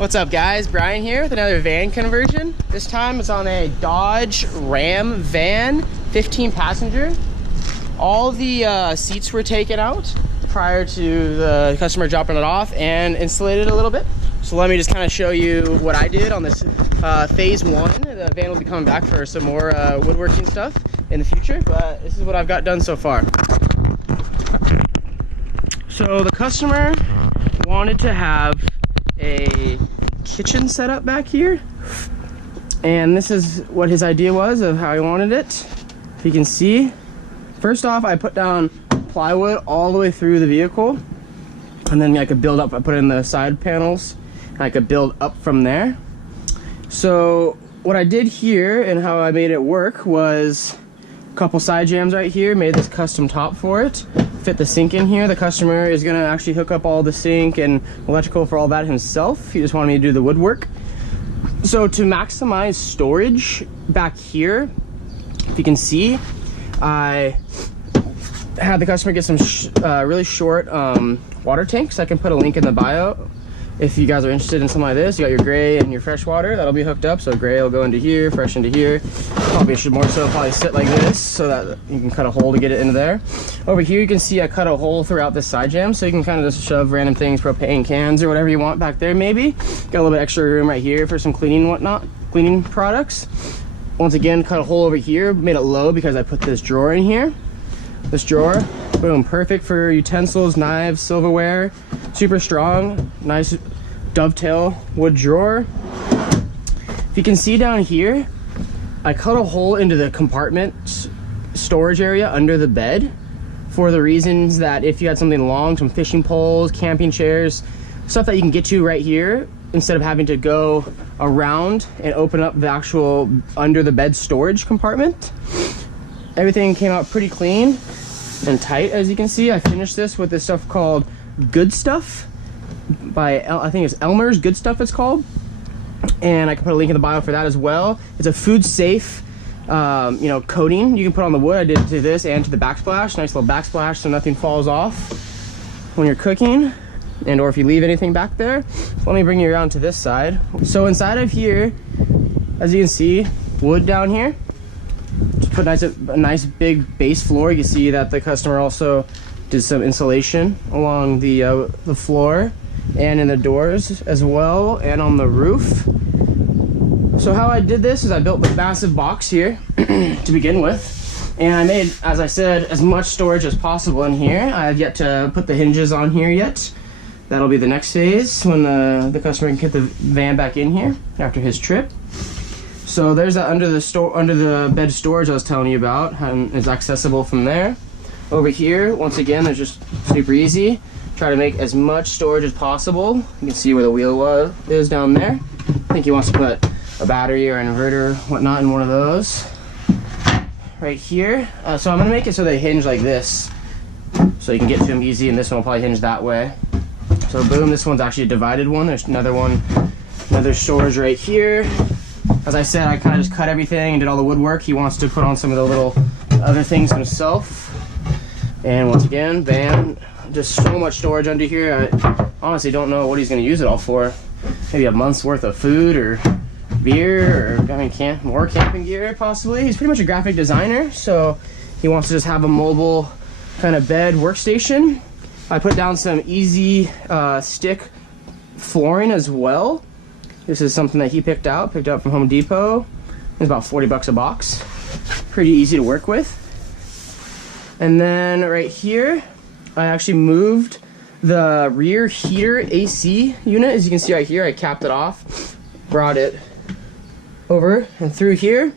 What's up guys, Brian here with another van conversion. This time it's on a Dodge Ram van, 15 passenger. All the seats were taken out prior to the customer dropping it off and insulated a little bit. So let me just kind of show you what I did on this phase one. The van will be coming back for some more woodworking stuff in the future, but this is what I've got done so far. So the customer wanted to have a kitchen set up back here, and this is what his idea was of how he wanted it. If you can see, first off, I put down plywood all the way through the vehicle, and then I could build up. I put it in the side panels and I could build up from there. So what I did here and how I made it work was a couple side jams right here, made this custom top for it, fit the sink in here. The customer is going to actually hook up all the sink and electrical for all that himself. He just wanted me to do the woodwork. So to maximize storage back here, if you can see, I had the customer get some really short water tanks. I can put a link in the bio if you guys are interested in something like this. You got your gray and your fresh water that'll be hooked up. So gray will go into here, fresh into here. Probably should more so probably sit like this so that you can cut a hole to get it into there. Over here you can see I cut a hole throughout this side jam, so you can kind of just shove random things, propane cans or whatever you want back there. Maybe got a little bit extra room right here for some cleaning and whatnot, cleaning products. Once again, cut a hole over here, made it low because I put this drawer in here. This drawer, boom, perfect for utensils, knives, silverware. Super strong, nice dovetail wood drawer. If you can see down here, I cut a hole into the compartment storage area under the bed for the reasons that if you had something long, some fishing poles, camping chairs, stuff that you can get to right here, instead of having to go around and open up the actual under the bed storage compartment. Everything came out pretty clean and tight, as you can see. I finished this with this stuff called Good Stuff by I think it's Elmer's Good Stuff it's called, and I can put a link in the bio for that as well. It's a food safe coating you can put on the wood. I did it to this and to the backsplash, nice little backsplash so nothing falls off when you're cooking and or if you leave anything back there. Let me bring you around to this side. So inside of here, as you can see, wood down here. Just put a nice big base floor. You can see that the customer also did some insulation along the floor and in the doors as well, and on the roof. So how I did this is I built the massive box here to begin with, and I made, as I said, as much storage as possible in here. I have yet to put the hinges on here yet. That'll be the next phase when the customer can get the van back in here after his trip. So there's that under the bed storage I was telling you about, and it's accessible from there. Over here, once again, there's just super easy. Try to make as much storage as possible. You can see where the wheel is down there. I think he wants to put a battery or an inverter, whatnot, in one of those. Right here. So I'm gonna make it so they hinge like this, so you can get to them easy, and this one will probably hinge that way. So boom, this one's actually a divided one. There's another one, another storage right here. As I said, I kind of just cut everything and did all the woodwork. He wants to put on some of the little other things himself. And once again, van, just so much storage under here. I honestly don't know what he's going to use it all for. Maybe a month's worth of food or beer, or I mean, more camping gear possibly. He's pretty much a graphic designer, so he wants to just have a mobile kind of bed workstation. I put down some easy stick flooring as well. This is something that he picked up from Home Depot. It's about 40 bucks a box. Pretty easy to work with. And then right here, I actually moved the rear heater AC unit. As you can see right here, I capped it off, brought it over and through here.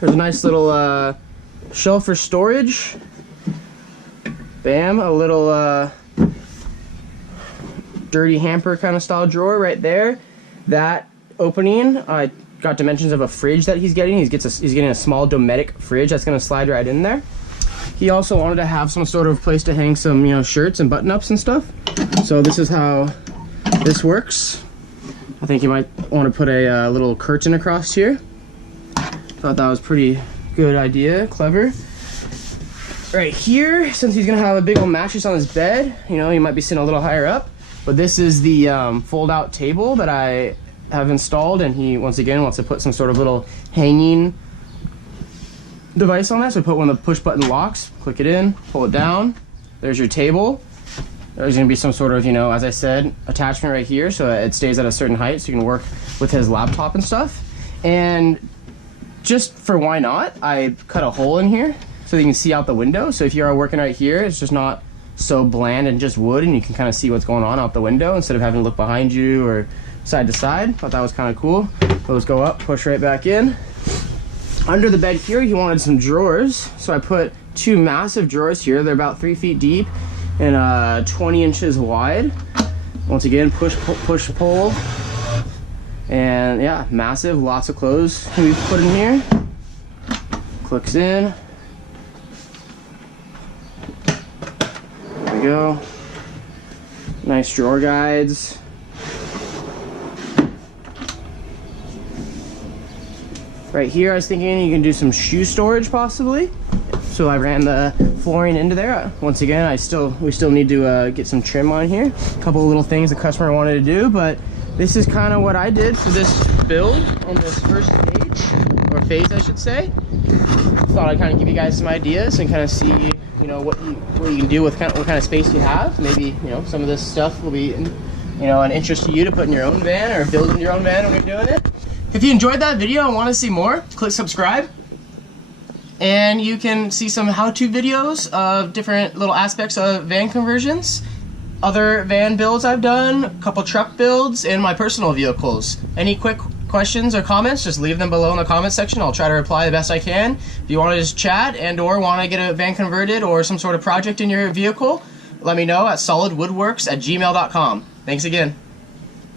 There's a nice little shelf for storage. Bam, a little dirty hamper kind of style drawer right there. That opening, I got dimensions of a fridge that he's getting. He's getting a small Dometic fridge that's going to slide right in there. He also wanted to have some sort of place to hang some, shirts and button-ups and stuff. So this is how this works. I think you might want to put a little curtain across here. Thought that was pretty good idea, clever. Right here, since he's gonna have a big old mattress on his bed, he might be sitting a little higher up. But this is the fold-out table that I have installed, and he once again wants to put some sort of little hanging device on that. So put one of the push button locks, click it in, pull it down. There's your table. There's going to be some sort of, you know, as I said, attachment right here so it stays at a certain height so you can work with his laptop and stuff. And just for why not, I cut a hole in here so you can see out the window. So if you are working right here, it's just not so bland and just wood, and you can kind of see what's going on out the window instead of having to look behind you or side to side. Thought that was kind of cool. Those go up, push right back in. Under the bed here, he wanted some drawers, so I put two massive drawers here. They're about 3 feet deep and 20 inches wide. Once again, push, pull, and yeah, massive. Lots of clothes can be put in here. Clicks in. There we go. Nice drawer guides. Right here, I was thinking you can do some shoe storage possibly. So I ran the flooring into there. Once again, we still need to get some trim on here. A couple of little things the customer wanted to do, but this is kind of what I did for this build on this first stage, or phase I should say. Thought I'd kind of give you guys some ideas and kind of see, you know, what you can do with what kind of space you have. Maybe, you know, some of this stuff will be, you know, an interest to you to put in your own van or build in your own van when you're doing it. If you enjoyed that video and want to see more, click subscribe. And you can see some how-to videos of different little aspects of van conversions, other van builds I've done, a couple truck builds, and my personal vehicles. Any quick questions or comments, just leave them below in the comment section. I'll try to reply the best I can. If you want to just chat and or want to get a van converted or some sort of project in your vehicle, let me know at solidwoodworks@gmail.com. Thanks again.